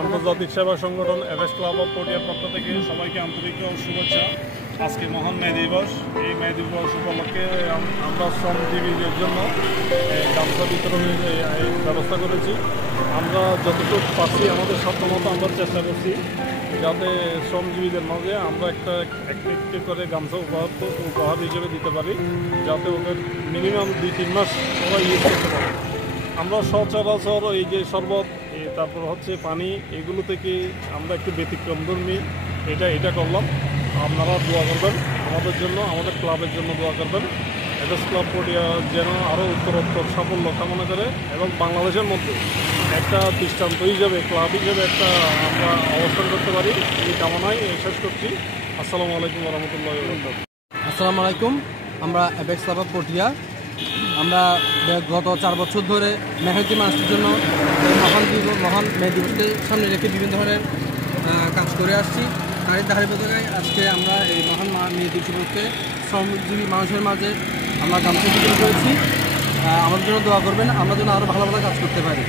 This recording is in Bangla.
আন্তর্জাতিক সেবা সংগঠন এফএস ক্লাব অফ পটিয়ার পক্ষ থেকে সবাইকে আন্তরিক শুভেচ্ছা। আজকে মহান মে দিবস। এই মে দিবস উপলক্ষে আমরা শ্রমজীবীদের জন্য গামছা বিতরণের ব্যবস্থা করেছি। আমরা যতটুকু পাচ্ছি আমাদের সাধ্যমতো আমরা চেষ্টা করছি যাতে শ্রমজীবীদের মাঝে আমরা একটা একটি করে গামছা উপহার হিসেবে দিতে পারি, যাতে ওদের মিনিমাম 2-3 মাস ওরা ইউজ করতে পারে। আমরা সচরাচর এই যে শরবত, তারপর হচ্ছে পানি, এগুলো থেকে আমরা একটু ব্যতিক্রমধর্মী এটা করলাম। আপনারা দোয়া করবেন আমাদের জন্য, আমাদের ক্লাবের জন্য দোয়া করবেন। এফএস ক্লাব পটিয়া যেন আরও উত্তরোত্তর সাফল্য কামনা করে এবং বাংলাদেশের মধ্যে একটা দৃষ্টান্ত হিসেবে, ক্লাব হিসেবে একটা আমরা অবস্থান করতে পারি, এই কামনায় শেষ করছি। আসসালামু আলাইকুম রহমতুল্লাহ। আসসালামু আলাইকুম। আমরা এফএস ক্লাব অফ পটিয়া আমরা গত 4 বছর ধরে মেহনতি মানুষের জন্য মহান মে দিবসকে সামনে রেখে বিভিন্ন ধরনের কাজ করে আসছি। তারই ধারাবাহিকতায় আজকে আমরা এই মহান মে দিবস উপলক্ষে শ্রমজীবী মানুষের মাঝে আমরা গামছা বিতরণ করেছি। আমাদের জন্য দোয়া করবেন, আমরা যেন আরও ভালো ভালো কাজ করতে পারি।